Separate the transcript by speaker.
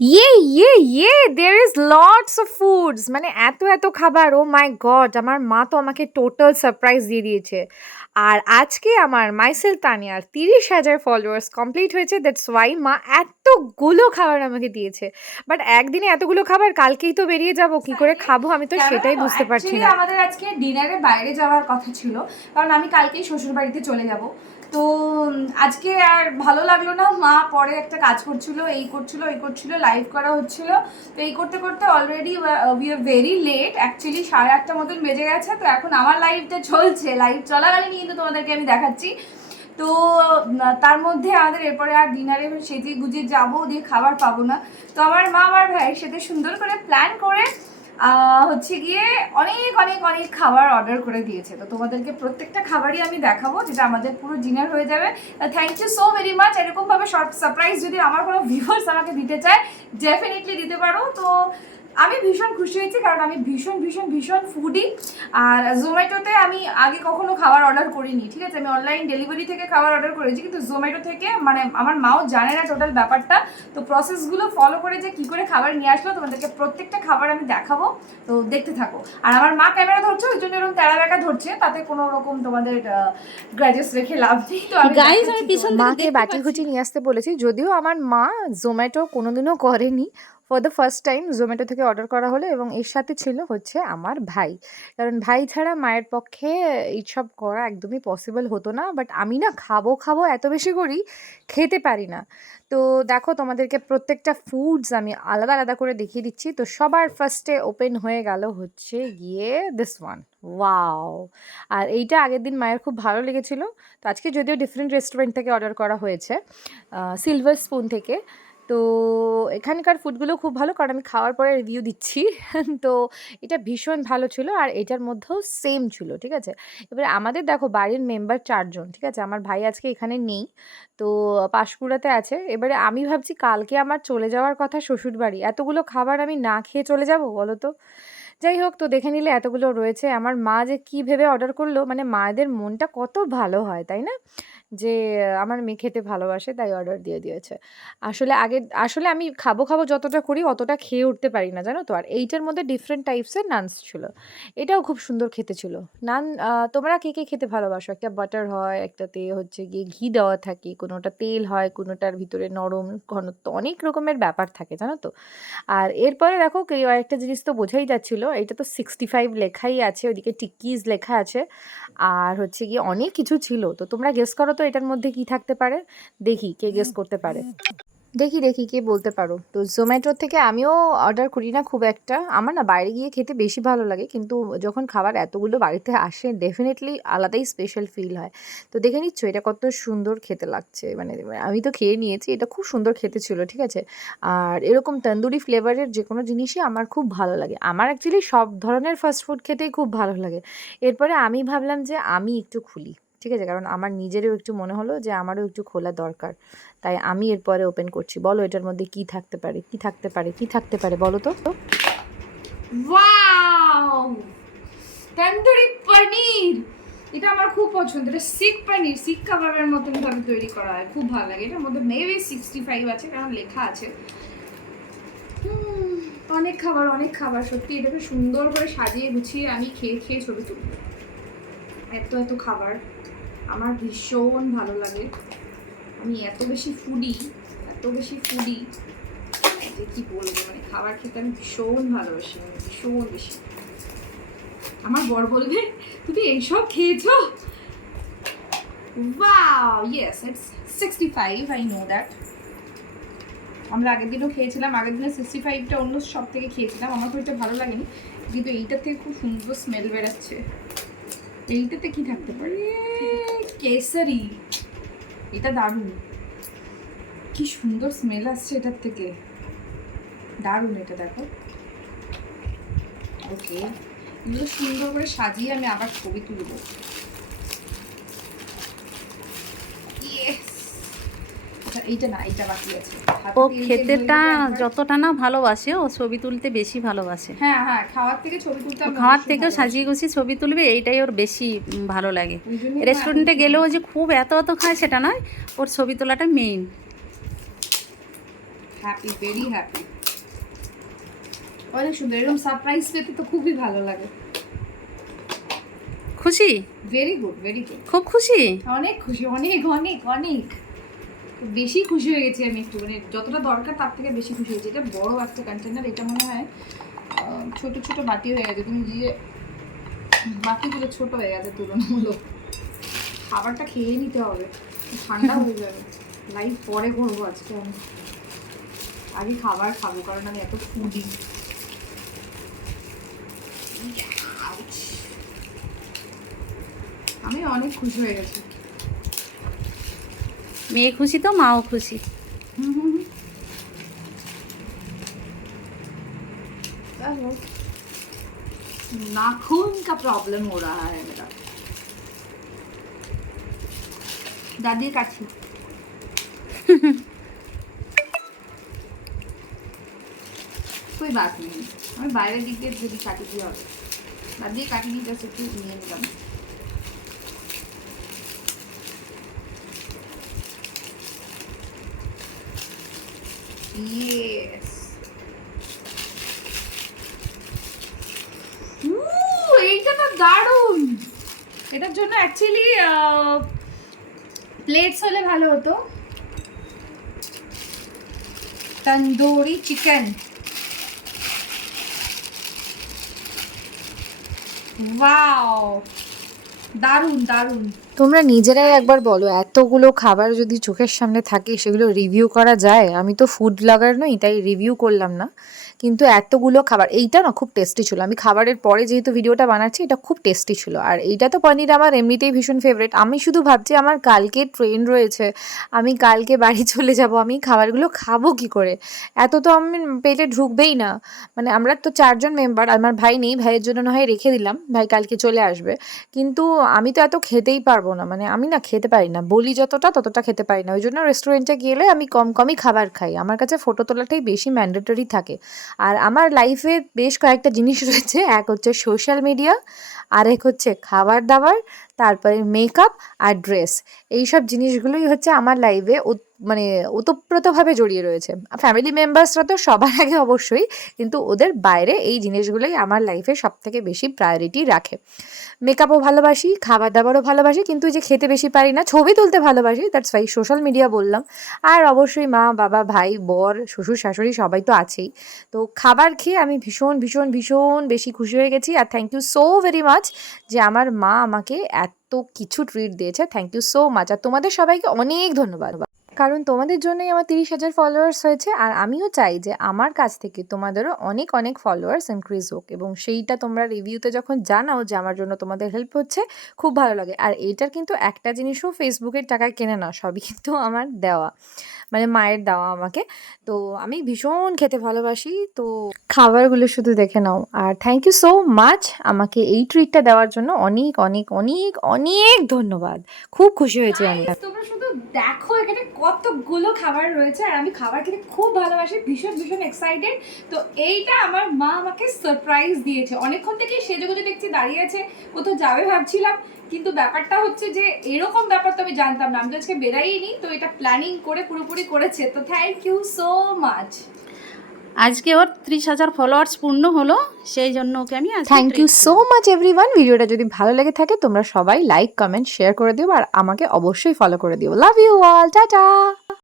Speaker 1: ইয়ে ইয়ে ইয়ে there is lots of foods মানে এত এত খাবার ও মাই গড আমার মা তো আমাকে টোটাল সারপ্রাইজ দিয়ে দিয়েছে। আর আজকে আমার মাইসেল তানিয়ার তিরিশ হাজার ফলোয়ার্স কমপ্লিট হয়েছে দ্যাটস ওয়াই মা এতগুলো খাবার আমাকে দিয়েছে। বাট একদিনে এতগুলো খাবার কালকেই তো বেরিয়ে যাব কি করে খাব আমি তো সেটাই বুঝতে পারছি না।
Speaker 2: আমাদের আজকে ডিনারে বাইরে যাওয়ার কথা ছিল কারণ আমি কালকেই শ্বশুর বাড়িতে চলে যাব। তো আজকে আর ভালো লাগল না। মা পরে একটা কাজ করছিল, এই করছিল এই করছিল লাইভ করা হচ্ছিল। তো এই করতে করতে already we are very late actually সাড়ে আটটা মতন বেজে গেছে। তো এখন আমার লাইভটা চলছে। লাইভ চলাকালীন কিন্তু তোমাদেরকে আমি দেখাচ্ছি। তো তার মধ্যে আমাদের এরপরে আর ডিনারে সেজে গুজে যাব, দিয়ে খাবার পাবো না। তো আমার মা, আমার ভাইয়ের সাথে সুন্দর করে প্ল্যান করে হচ্ছে গিয়ে অনেক অনেক অনেক খাবার অর্ডার করে দিয়েছে। তো তোমাদেরকে প্রত্যেকটা খাবারই আমি দেখাবো, যেটা আমাদের পুরো ডিনার হয়ে যাবে। Thank you so very much এরকমভাবে শর্ট সারপ্রাইজ যদি আমার কোনো ভিউয়ার্স আমাকে দিতে চায় ডেফিনেটলি দিতে পারো। তো আমি ভীষণ খুশি হয়েছি কারণ আমি ভীষণ ভীষণ ভীষণ ফুডি আর জোম্যাটোতে আমি আগে কখনো খাবার অর্ডার করিনি ঠিক আছে? আমি অনলাইন ডেলিভারি থেকে খাবার অর্ডার করেছি কিন্তু জোম্যাটো থেকে মানে আমার মাও জানে না টোটাল ব্যাপারটা। তো প্রসেসগুলো ফলো করে যে কি করে খাবার নিয়ে আসলো তোমাদেরকে প্রত্যেকটা খাবার আমি দেখাবো। তো দেখতে থাকো। আর আমার মা ক্যামেরা ধরছে ওই জন্য এরকম তেরা বেকা ধরছে তাতে কোনো রকম তোমাদের গ্র্যাজেস রেখে লাভ নেই। তো আমি।
Speaker 1: মাকে বাটি খুঁটি নিয়ে আসতে বলেছি যদিও আমার মা জোম্যাটো কোনোদিনও করেনি। For the first time Zomato থেকে অর্ডার করা হলো এবং এর সাথে ছিল হচ্ছে আমার ভাই। কারণ ভাই ছাড়া মায়ের পক্ষে এইসব করা একদমই পসিবল হতো না বাট আমি না খাব খাব এত বেশি করি খেতে পারি না। তো দেখো তোমাদেরকে প্রত্যেকটা ফুডস আমি আলাদা আলাদা করে দেখিয়ে দিচ্ছি। তো সবার ফার্স্টে ওপেন হয়ে গেল হচ্ছে গিয়ে দিস ওয়ান ওয়াও আর এইটা আগের দিন মায়ের খুব ভালো লেগেছিল। তো আজকে যদিও ডিফারেন্ট রেস্টুরেন্ট থেকে অর্ডার করা হয়েছে সিলভার স্পুন থেকে। তো এখানকার ফুডগুলো খুব ভালো কারণ আমি খাওয়ার পরে রিভিউ দিচ্ছি। তো এটা ভীষণ ভালো ছিল আর এটার মধ্যেও সেম ছিল, ঠিক আছে? এবারে আমাদের দেখো বাড়ির মেম্বার চারজন, ঠিক আছে? আমার ভাই আজকে এখানে নেই, তো পাঁশকুড়াতে আছে। এবারে আমি ভাবছি কালকে আমার চলে যাওয়ার কথা শ্বশুর বাড়ি এতগুলো খাবার আমি না খেয়ে চলে যাব বলো তো? যাই হোক, তো দেখে নিলে এতগুলো রয়েছে। আমার মা যে কী ভেবে অর্ডার করল মানে মায়েদের মনটা কত ভালো হয়, তাই না? যে, আমার মেয়ে খেতে ভালোবাসে, তাই অর্ডার দিয়ে দিয়েছে। আসলে আগে, আসলে আমি খাব খাব যতটা করি, অতটা খেয়ে উঠতে পারি না, জানো তো? আর এইটার মধ্যে ডিফারেন্ট টাইপসের নানস ছিল। এটাও খুব সুন্দর খেতে ছিল। নান তোমরা কে কে খেতে ভালোবাসো? একটা বাটার হয় একটা একটাতে হচ্ছে গিয়ে ঘি দেওয়া থাকে, কোনোটা তেল হয়, কোনোটার ভিতরে নরম ঘনত্ব, অনেক রকমের ব্যাপার থাকে, জানো তো? আর এরপরে দেখো কেউ একটা জিনিস তো বোঝাই যাচ্ছিল, এটা তো সিক্সটি ফাইভ লেখাই আছে ওদিকে টিক্কিজ লেখা আছে, আর হচ্ছে গিয়ে অনেক কিছু ছিল। তো তোমরা গেস করো তো এটার মধ্যে কি থাকতে পারে? দেখি কে গেস করতে পারে। দেখি দেখি কে বলতে পারো। তো জোম্যাটো থেকে আমিও অর্ডার করি না খুব একটা। আমার না বাইরে গিয়ে খেতে বেশি ভালো লাগে, কিন্তু যখন খাবার এতগুলো বাড়িতে আসে ডেফিনেটলি আলাদাই স্পেশাল ফিল হয়। তো দেখে নিচ্ছ এটা কত সুন্দর খেতে লাগছে। মানে আমি তো খেয়ে নিয়েছি, এটা খুব সুন্দর খেতে ছিল, ঠিক আছে? আর এরকম তন্দুরি ফ্লেভারের যে কোনো জিনিসই আমার খুব ভালো লাগে। আমার অ্যাকচুয়ালি সব ধরনের ফাস্ট ফুড খেতেই খুব ভালো লাগে। এরপরে আমি ভাবলাম যে আমি একটু খুলি। ঠিক আছে? কারণ আমার নিজেরও একটু মনে হলো যে আমারও একটু খোলা দরকার। তাই আমি এরপরে ওপেন করছি। বলো এটার মধ্যে কি থাকতে পারে? কি থাকতে পারে? কি থাকতে পারে? বলো তো।
Speaker 2: ওয়াও তন্দুরি পনির এটা আমার খুব পছন্দ। এটা শিখ পনির শিখ কাবাবের মতন ভাবে তৈরি করা হয়। খুব ভালো লাগে। এটার মধ্যে মেবি সিক্সটি ফাইভ আছে, কারণ লেখা আছে। অনেক খাবার অনেক খাবার। সত্যি এটাকে সুন্দর করে সাজিয়ে গুছিয়ে আমি খেয়ে খেয়ে ছবি তুলব। এত এত খাবার। আমার ভীষণ ভালো লাগে। আমি এত বেশি ফুডি এত বেশি ফুডি যে কি বলব মানে খাবার খেতে আমি ভীষণ ভালোবাসি মানে ভীষণ বেশি। আমার বর বলবে, তুমি এইসব খেয়েছো? Wow yes it's sixty five I know that আমরা আগের দিনও খেয়েছিলাম, আগের দিনে সিক্সটি ফাইভটা অন্য সব থেকে খেয়েছিলাম। আমার খুব ভালো লাগেনি, কিন্তু এইটার থেকে খুব সুন্দর স্মেল বেরাচ্ছে এইটাতে কি থাকতে পারে? কেসারি এটা দারুণ। কি সুন্দর স্মেল আসছে এটার থেকে। দারুণ এটা, দেখো। ওকে এগুলো সুন্দর করে সাজিয়ে আমি আবার ছবি তুলবো। এইটা না এইটা বাকি আছে।
Speaker 3: ও খেতেটা যতটা না ভালোবাসে ও ছবি তুলতে বেশি ভালোবাসে।
Speaker 2: হ্যাঁ হ্যাঁ খাওয়ার থেকে ছবি তুলতে
Speaker 3: খাওয়ার থেকেও সাজিয়ে গুছিয়ে ছবি তুলবে এইটাই ওর বেশি ভালো লাগে। রেস্টুরেন্টে গেলেও যে খুব এত এত খায় সেটা নয় ওর ছবি তোলাটা মেইন
Speaker 2: হ্যাপি ভেরি হ্যাপি অনেক সুন্দর এরকম সারপ্রাইজ পেতে তো খুবই ভালো লাগে।
Speaker 3: খুশি?
Speaker 2: ভেরি গুড ভেরি গুড
Speaker 3: খুব খুশি?
Speaker 2: অনেক খুশি অনেক অনেক অনেক। বেশি খুশি হয়ে গেছি আমি একটু মানে যতটা দরকার তার থেকে বেশি খুশি হয়েছি। এটা বড় একটা কন্টেনার এটা মনে হয় ছোট ছোট বাটি হয়ে গেছে। তুমি দিয়ে বাটিগুলো ছোট হয়ে গেছে তুলনামূলক। খাবারটা খেয়ে নিতে হবে, ঠান্ডা হয়ে যাবে। লাইভ পরে করব আজকে আমি। আগে খাবার খাব, কারণ আমি এত ফুডি আমি অনেক খুশি হয়ে গেছি।
Speaker 3: মেয়ে খুশি তো মাও খুশি
Speaker 2: नाखून का प्रॉब्लम हो रहा है मेरा दादी काठी कोई बात नहीं আমি বাইরের দিক দিয়ে যদি কাটি দিয়ে হবে দাদি কাটি দিয়ে জাস্ট উহ, এইটা তো দারুণ। এটার জন্য অ্যাকচুয়ালি প্লেটস হলে ভালো হতো। তন্দুরি চিকেন ওয়াও দারুণ দারুণ।
Speaker 1: তোমরা নিজেরাই একবার বলো, এতগুলো খাবার যদি চোখের সামনে থাকে, সেগুলো রিভিউ করা যায়? আমি তো ফুড ব্লগার নই, তাই রিভিউ করলাম না। কিন্তু এতগুলো খাবার, এইটা না খুব টেস্টি ছিল। আমি খাবারের পরে যেহেতু ভিডিওটা বানাচ্ছি, এটা খুব টেস্টি ছিল। আর এইটা তো পনির আমার এমনিতেই ভীষণ ফেভারিট আমি শুধু ভাবছি, আমার কালকে ট্রেন রয়েছে, আমি কালকে বাড়ি চলে যাব, আমি খাবারগুলো খাব কি করে? এত তো আমি পেটে ঢুকবেই না। মানে আমরা তো চারজন মেম্বার আমার ভাই নেই, ভাইয়ের জন্য না হয় রেখে দিলাম, ভাই কালকে চলে আসবে। কিন্তু আমি তো এত খেতেই পারব না। মানে আমি না খেতে পারি না। বলি যতটা, ততটা খেতে পারি না। ওই জন্য রেস্টুরেন্টে গেলে আমি কম কমই খাবার খাই। আমার কাছে ফটো তোলাটাই বেশি ম্যান্ডেটরি থাকে। আর আমার লাইফে বেশ কয়েকটা জিনিস রয়েছে। এক হচ্ছে সোশ্যাল মিডিয়া আর এক হচ্ছে খাবার দাবার, তারপরে মেকআপ আর ড্রেস এইসব জিনিসগুলোই হচ্ছে আমার লাইফে মানে ওতপ্রোতভাবে জড়িয়ে রয়েছে। ফ্যামিলি মেম্বার্সরা তো সবার আগে অবশ্যই, কিন্তু ওদের বাইরে এই জিনিসগুলোই আমার লাইফে সব থেকে বেশি প্রায়োরিটি রাখে। মেকআপও ভালোবাসি খাবার দাবারও ভালোবাসি, কিন্তু যে খেতে বেশি পারি না, ছবি তুলতে ভালোবাসি দ্যাটস ওয়াই সোশ্যাল মিডিয়া বললাম। আর অবশ্যই মা, বাবা, ভাই, বর, শ্বশুর, শাশুড়ি সবাই তো আছেই। তো খাবার খেয়ে আমি ভীষণ ভীষণ ভীষণ বেশি খুশি হয়ে গেছি, আর thank you so very much যে আমার মা আমাকে এত কিছু ট্রিট দিয়েছে থ্যাংক ইউ সো মাচ আর তোমাদের সবাইকে অনেক ধন্যবাদ। কারণ তোমাদের জন্যই আমার তিরিশ হাজার ফলোয়ার্স হয়েছে, আর আমিও চাই যে আমার কাছ থেকে তোমাদেরও অনেক অনেক ফলোয়ার্স ইনক্রিজ হোক এবং সেইটা তোমরা রিভিউতে যখন জানাও যে আমার জন্য তোমাদের হেল্প হচ্ছে, খুব ভালো লাগে। আর এটার কিন্তু একটা জিনিসও ফেসবুকের টাকায় কেনে না সবই কিন্তু আমার দেওয়া মানে মায়ের দেওয়া আমাকে। তো আমি ভীষণ খেতে ভালোবাসি, তো খাবারগুলো শুধু দেখে নাও। আর থ্যাংক ইউ সো মাচ আমাকে এই ট্রিটটা দেওয়ার জন্য অনেক অনেক অনেক অনেক ধন্যবাদ। খুব খুশি হয়েছি আমি।
Speaker 2: তোমরা শুধু দেখো, এখানে কতগুলো খাবার রয়েছে আর আমি খাবার খেতে খুব ভালোবাসি, ভীষণ ভীষণ এক্সাইটেড তো এইটা আমার মা আমাকে সারপ্রাইজ দিয়েছে। অনেকক্ষণ থেকে যে দেখছি, দাঁড়িয়ে আছে, কোথাও যাবে ভাবছিলাম। কিন্তু ব্যাপারটা হচ্ছে যে, এরকম ব্যাপার তো আমি জানতাম না। আমি তো আজকে বেরাইনি, তো এটা প্ল্যানিং করে, পুরোপুরি করেছে। তো থ্যাংক ইউ সো মাচ
Speaker 3: আজকে ওর ত্রিশ হাজার ফলোয়ার্স পূর্ণ হলো সেই জন্য ওকে আমি
Speaker 1: thank
Speaker 3: you
Speaker 1: so much everyone ভিডিওটা যদি ভালো লেগে থাকে তোমরা সবাই লাইক কমেন্ট শেয়ার করে দিও আর আমাকে অবশ্যই ফলো করে দিও। Love you all tata